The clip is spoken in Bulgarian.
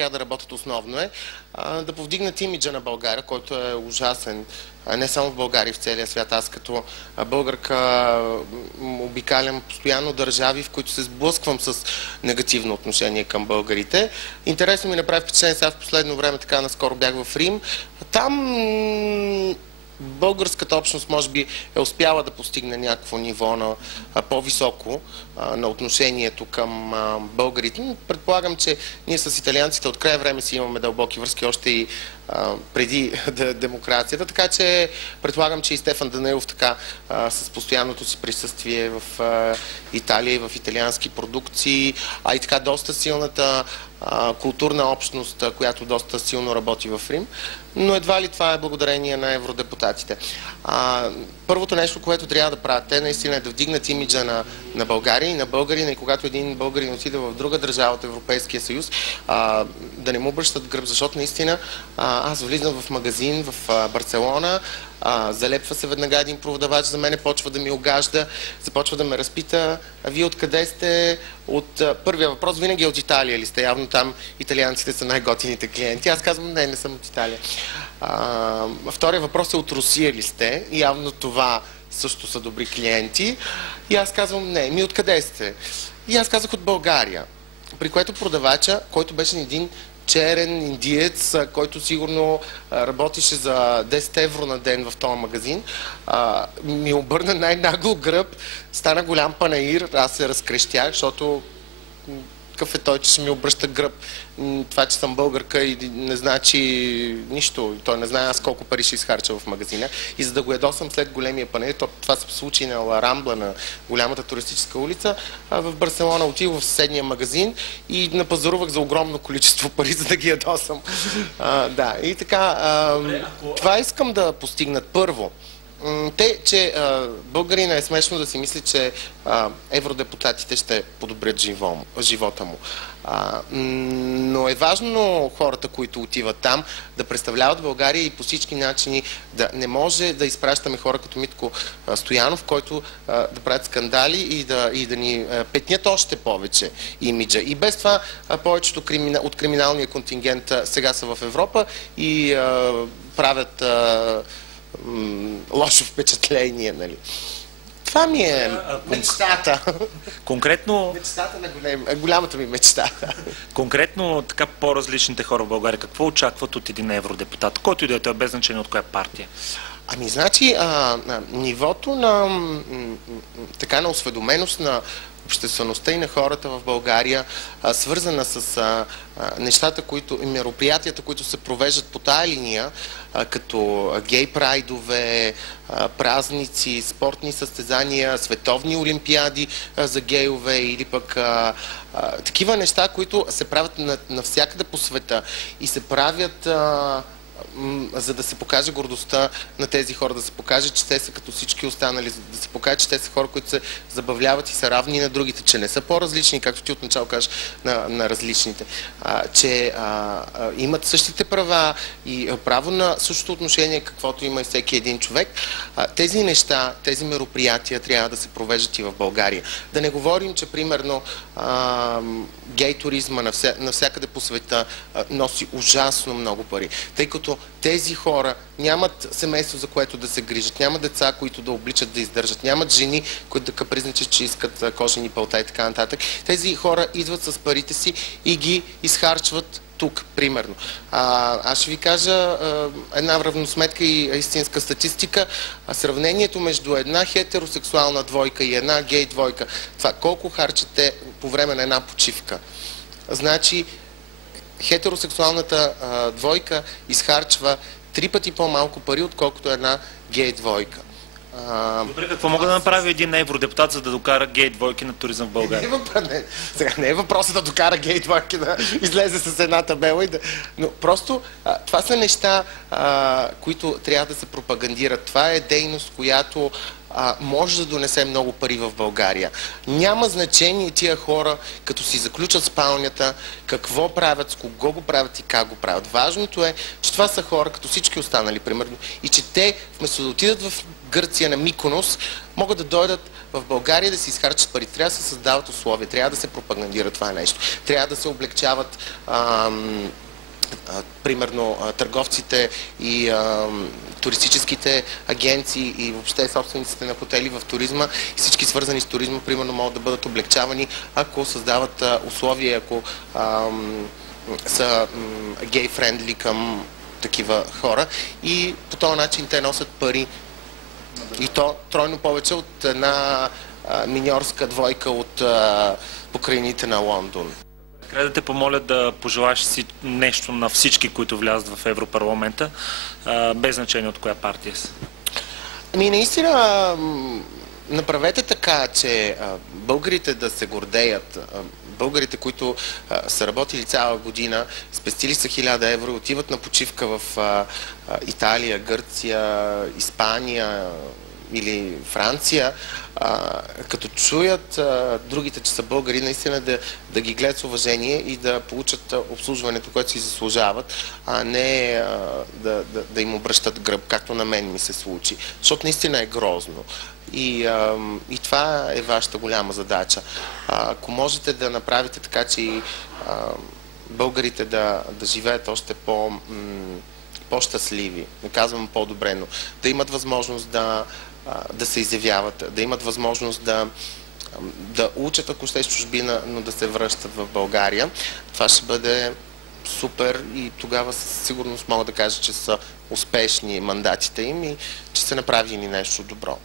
трябва да работят основно е да повдигнат имиджа на България, който е ужасен. Не само в България, в целия свят. Аз като българка обикалям постоянно държави, в които се сблъсквам с негативно отношение към българите. Интересно ми направи впечатление, сега в последно време, така наскоро бях в Рим. Там българската общност може би е успяла да постигне някакво ниво на по-високо на отношението към българите. Предполагам, че ние с италианците от край време си имаме дълбоки връзки още и преди демокрацията, така че предполагам, че и Стефан Данаилов така с постоянното си присъствие в Италия и в италиански продукции, а и така доста силната културна общност, която доста силно работи в Рим, но едва ли това е благодарение на евродепутатите. Първото нещо, което трябва да правят те, наистина е да вдигнат имиджа на България и на българина, и когато един българин отиде в друга държава от Европейския съюз, да не му обръщат гръб, защото наистина аз влизам в магазин в Барселона, залепва се веднага един продавач за мене, почва да ми огажда, започва да ме разпита, а вие откъде сте? От първия въпрос винаги е от Италия ли сте? Явно там италианците са най-готините клиенти. Аз казвам, не съм от Италия. Втория въпрос е от Русия ли сте? Явно това също са добри клиенти. И аз казвам, не, откъде сте? И аз казах от България. При което продавача, който беше един черен индиец, който сигурно работише за 10 евро на ден в този магазин, ми обърна най-нагло гръб, стана голям панаир, аз се разкрещях, защото какъв е той, че ще ми обръща гръб. Това, че съм българка и не значи нищо. Той не знае аз колко пари ще изхарча в магазина. И за да го ядосам след големия панер, това се случи на Ла Рамбла, на голямата туристическа улица, в Барселона отидох в съседния магазин и напазарувах за огромно количество пари, за да ги ядосам. Да, и така, това искам да постигнат първо. Че българина е смешно да си мисли, че евродепутатите ще подобрят живота му. Но е важно хората, които отиват там, да представляват България и по всички начини не може да изпращаме хора като Митко Стоянов, който да правят скандали и да ни петнят още повече имиджа. И без това повечето от криминалния контингент сега са в Европа и правят лошо впечатление, нали? Това ми е мечтата. Конкретно... Мечтата на голямата ми мечта. Конкретно така по-различните хора в България, какво очакват от един евродепутат, който и да е той, без значение от коя партия? Значи, нивото на осведоменост на обществеността и на хората в България, свързана с нещата, и мероприятията, които се провеждат по тая линия, като гей прайдове, празници, спортни състезания, световни олимпиади за гейове или пък такива неща, които се правят навсякъде по света и се правят за да се покаже гордостта на тези хора, да се покаже, че те са като всички останали, да се покаже, че те са хора, които се забавляват и са равни на другите, че не са по-различни, както ти отначало кажеш, на различните, че имат същите права и право на същото отношение, каквото има и всеки един човек. Тези неща, тези мероприятия трябва да се провеждат и в България. Да не говорим, че примерно гей туризма навсякъде по света носи ужасно много пари, тъй като тези хора нямат семейство, за което да се грижат, нямат деца, които да обличат, да издържат, нямат жени, които да капризничат, че искат кожени пълта и така нататък. Тези хора идват с парите си и ги изхарчват тук, примерно. Аз ще ви кажа една равносметка и истинска статистика. Сравнението между една хетеросексуална двойка и една гей двойка, това колко харчате по време на една почивка. Значи, хетеросексуалната двойка изхарчва 3 пъти по-малко пари, отколкото една гей двойка. Добре, какво мога да направи един евродепутат, за да докара гей двойки на туризъм в България? Не е въпросът да докара гей двойки да излезе с една табела но просто това са неща, които трябва да се пропагандират. Това е дейност, която може да донесе много пари в България. Няма значение тия хора, като си заключат спалнята, какво правят, с кого го правят и как го правят. Важното е, че това са хора, като всички останали, примерно, и че те, вместо да отидат в Гърция на Миконос, могат да дойдат в България да си изхарчат пари. Трябва да се създават условия, трябва да се пропагандира това нещо, трябва да се облегчават примерно търговците и туристическите агенции и въобще собствениците на хотели в туризма и всички свързани с туризма, примерно, могат да бъдат облегчавани, ако създават условия, ако са гей-френдли към такива хора, и по този начин те носят пари. И то тройно повече от една миньорска двойка от покрайните на Лондон. Трябва да те помоля да пожелаш нещо на всички, които влязат в Европарламента, без значение от коя партия са. Наистина, направете така, че българите да се гордеят. Българите, които са работили цяла година, спестили са 1000 евро, отиват на почивка в Италия, Гърция, Испания или Франция, като чуят другите, че са българи, наистина да ги гледат с уважение и да получат обслужването, което си заслужават, а не да им обръщат гръб, както на мен ми се случи. Защото наистина е грозно. И това е вашата голяма задача. Ако можете да направите така, че и българите да живеят още по-щастливи, не казвам по-добре, но да имат възможност да се изявяват, да имат възможност да учат, ако ще е чужбина, но да се връщат в България. Това ще бъде супер и тогава със сигурност мога да кажа, че са успешни мандатите им и че са направили нещо добро.